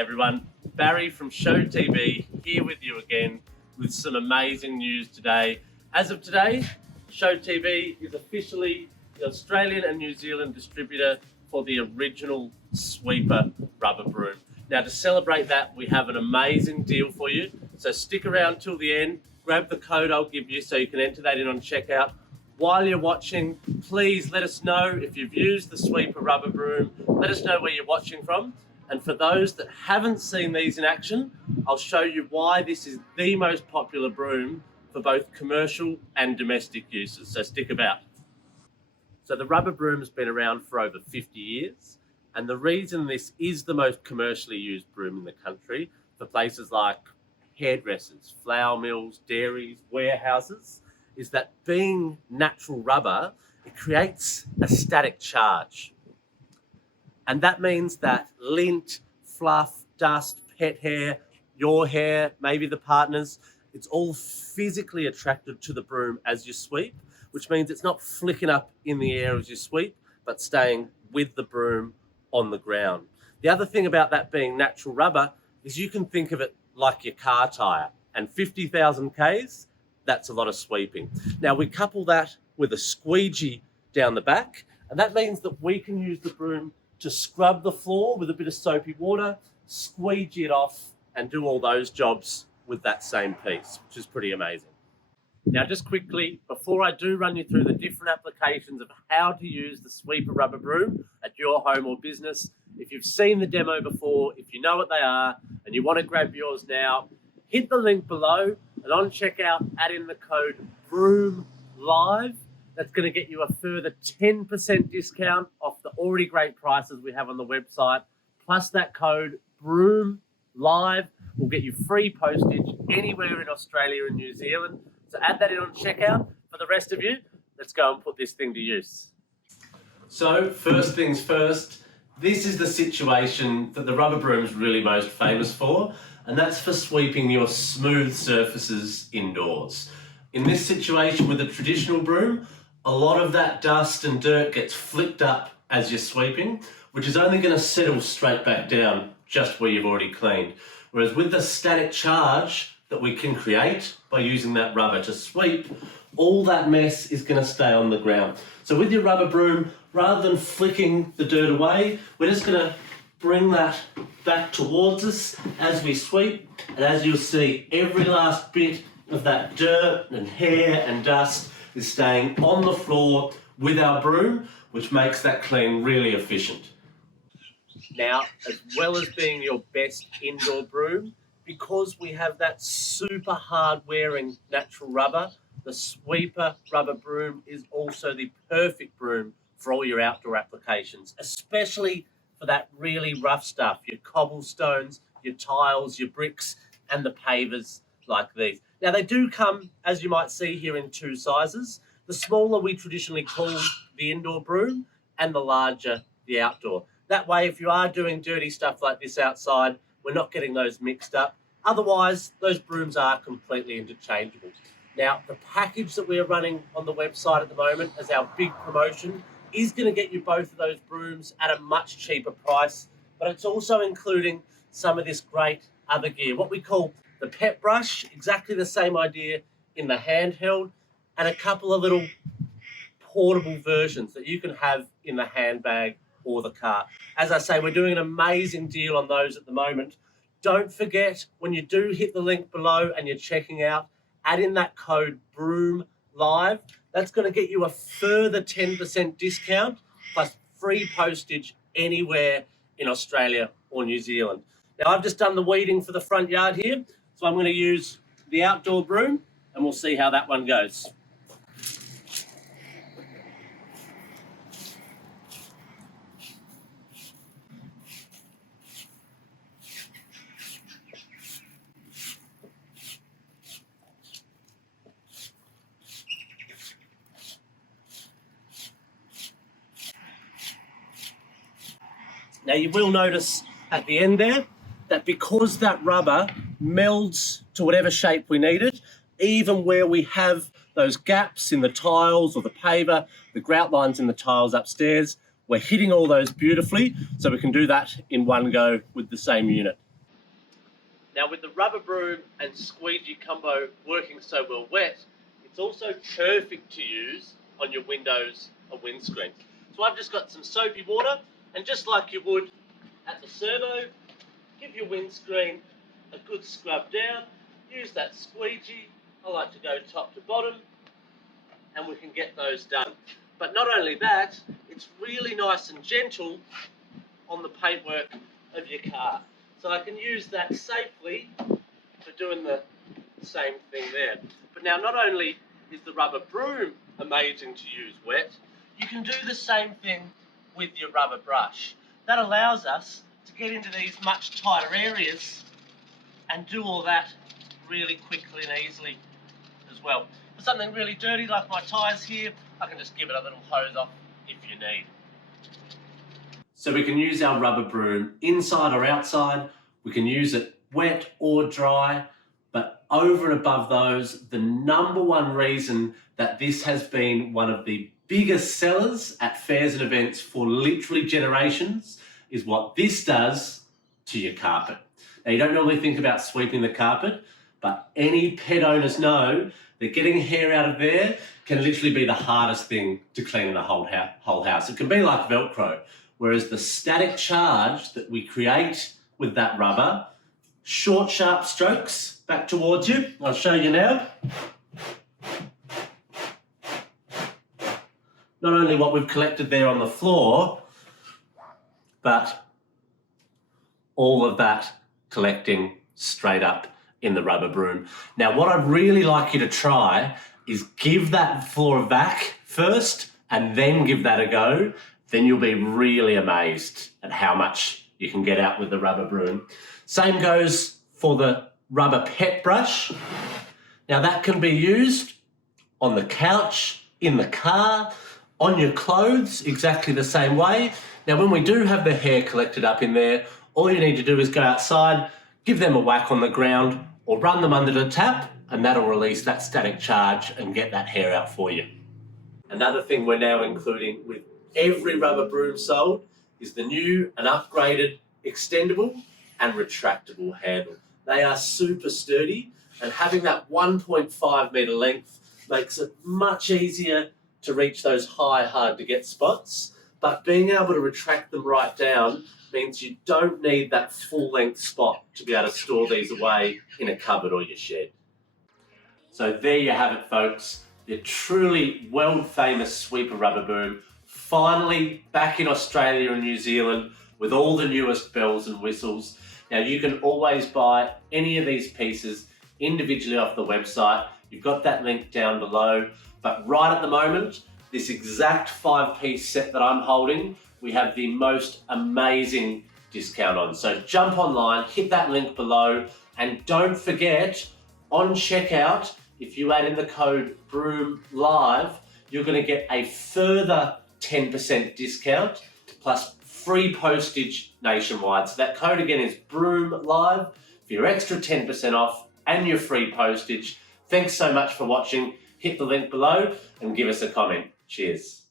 everyone, Barry from Show TV here with you again with some amazing news today. As of today, Show TV is officially the Australian and New Zealand distributor for the original Sweeper rubber broom. Now to celebrate that, we have an amazing deal for you. So stick around till the end, grab the code I'll give you so you can enter that in on checkout. While you're watching, please let us know if you've used the Sweeper rubber broom. Let us know where you're watching from. And for those that haven't seen these in action, I'll show you why this is the most popular broom for both commercial and domestic uses. So stick about. So the rubber broom has been around for over 50 years. And the reason this is the most commercially used broom in the country for places like hairdressers, flour mills, dairies, warehouses, is that being natural rubber, it creates a static charge. And that means that lint, fluff, dust, pet hair, your hair, maybe the partner's, it's all physically attracted to the broom as you sweep, which means it's not flicking up in the air as you sweep, but staying with the broom on the ground. The other thing about that being natural rubber is you can think of it like your car tyre, and 50,000 Ks, that's a lot of sweeping. Now we couple that with a squeegee down the back, and that means that we can use the broom to scrub the floor with a bit of soapy water, squeegee it off, and do all those jobs with that same piece, which is pretty amazing. Now just quickly, before I do run you through the different applications of how to use the Sweeper rubber broom at your home or business, if you've seen the demo before, if you know what they are, and you want to grab yours now, hit the link below, and on checkout, add in the code BROOMLIVE. That's going to get you a further 10% discount off the already great prices we have on the website. Plus that code BROOMLIVE will get you free postage anywhere in Australia and New Zealand. So add that in on checkout. For the rest of you, let's go and put this thing to use. So first things first, this is the situation that the rubber broom is really most famous for, and that's for sweeping your smooth surfaces indoors. In this situation with a traditional broom, a lot of that dust and dirt gets flicked up as you're sweeping, which is only going to settle straight back down just where you've already cleaned. Whereas with the static charge that we can create by using that rubber to sweep, all that mess is going to stay on the ground. So with your rubber broom, rather than flicking the dirt away, we're just going to bring that back towards us as we sweep. And as you'll see, every last bit of that dirt and hair and dust is staying on the floor with our broom, which makes that clean really efficient. Now, as well as being your best indoor broom, because we have that super hard wearing natural rubber, the Sweeper rubber broom is also the perfect broom for all your outdoor applications, especially for that really rough stuff, your cobblestones, your tiles, your bricks, and the pavers like these. Now they do come, as you might see here, in two sizes. The smaller we traditionally call the indoor broom, and the larger the outdoor. That way, if you are doing dirty stuff like this outside, we're not getting those mixed up. Otherwise, those brooms are completely interchangeable. Now, the package that we are running on the website at the moment as our big promotion is going to get you both of those brooms at a much cheaper price, but it's also including some of this great other gear, what we call the pet brush, exactly the same idea in the handheld, and a couple of little portable versions that you can have in the handbag or the car. As I say, we're doing an amazing deal on those at the moment. Don't forget, when you do hit the link below and you're checking out, add in that code BROOMLIVE. That's going to get you a further 10% discount plus free postage anywhere in Australia or New Zealand. Now, I've just done the weeding for the front yard here, so I'm going to use the outdoor broom and we'll see how that one goes. Now you will notice at the end there that because that rubber melds to whatever shape we need it, even where we have those gaps in the tiles or the paver, the grout lines in the tiles upstairs, we're hitting all those beautifully, so we can do that in one go with the same unit. Now with the rubber broom and squeegee combo working so well wet, it's also perfect to use on your windows and windscreen. So I've just got some soapy water, and just like you would at the servo, give your windscreen a good scrub down, use that squeegee. I like to go top to bottom, and we can get those done. But not only that, it's really nice and gentle on the paintwork of your car. So I can use that safely for doing the same thing there. But now not only is the rubber broom amazing to use wet, you can do the same thing with your rubber brush. That allows us to get into these much tighter areas and do all that really quickly and easily as well. For something really dirty like my tyres here, I can just give it a little hose off if you need. So we can use our rubber broom inside or outside. We can use it wet or dry, but over and above those, the number one reason that this has been one of the biggest sellers at fairs and events for literally generations is what this does to your carpet. Now, you don't normally think about sweeping the carpet, but any pet owners know that getting hair out of there can literally be the hardest thing to clean in the whole house. It can be like Velcro, whereas the static charge that we create with that rubber, short, sharp strokes back towards you. I'll show you now. Not only what we've collected there on the floor, but all of that collecting straight up in the rubber broom. Now, what I'd really like you to try is give that floor a vac first and then give that a go. Then you'll be really amazed at how much you can get out with the rubber broom. Same goes for the rubber pet brush. Now that can be used on the couch, in the car, on your clothes, exactly the same way. Now when we do have the hair collected up in there, all you need to do is go outside, give them a whack on the ground or run them under the tap, and that'll release that static charge and get that hair out for you. Another thing we're now including with every rubber broom sold is the new and upgraded extendable and retractable handle. They are super sturdy, and having that 1.5 metre length makes it much easier to reach those high, hard to get spots, but being able to retract them right down means you don't need that full length spot to be able to store these away in a cupboard or your shed. So there you have it, folks. The truly world famous sweeper rubber broom, finally back in Australia and New Zealand with all the newest bells and whistles. Now you can always buy any of these pieces individually off the website. You've got that link down below, but right at the moment, this exact 5-piece set that I'm holding, we have the most amazing discount on. So jump online, hit that link below, and don't forget, on checkout, if you add in the code BROOMLIVE, you're gonna get a further 10% discount plus free postage nationwide. So that code again is BROOMLIVE for your extra 10% off and your free postage. Thanks so much for watching. Hit the link below and give us a comment. Cheers.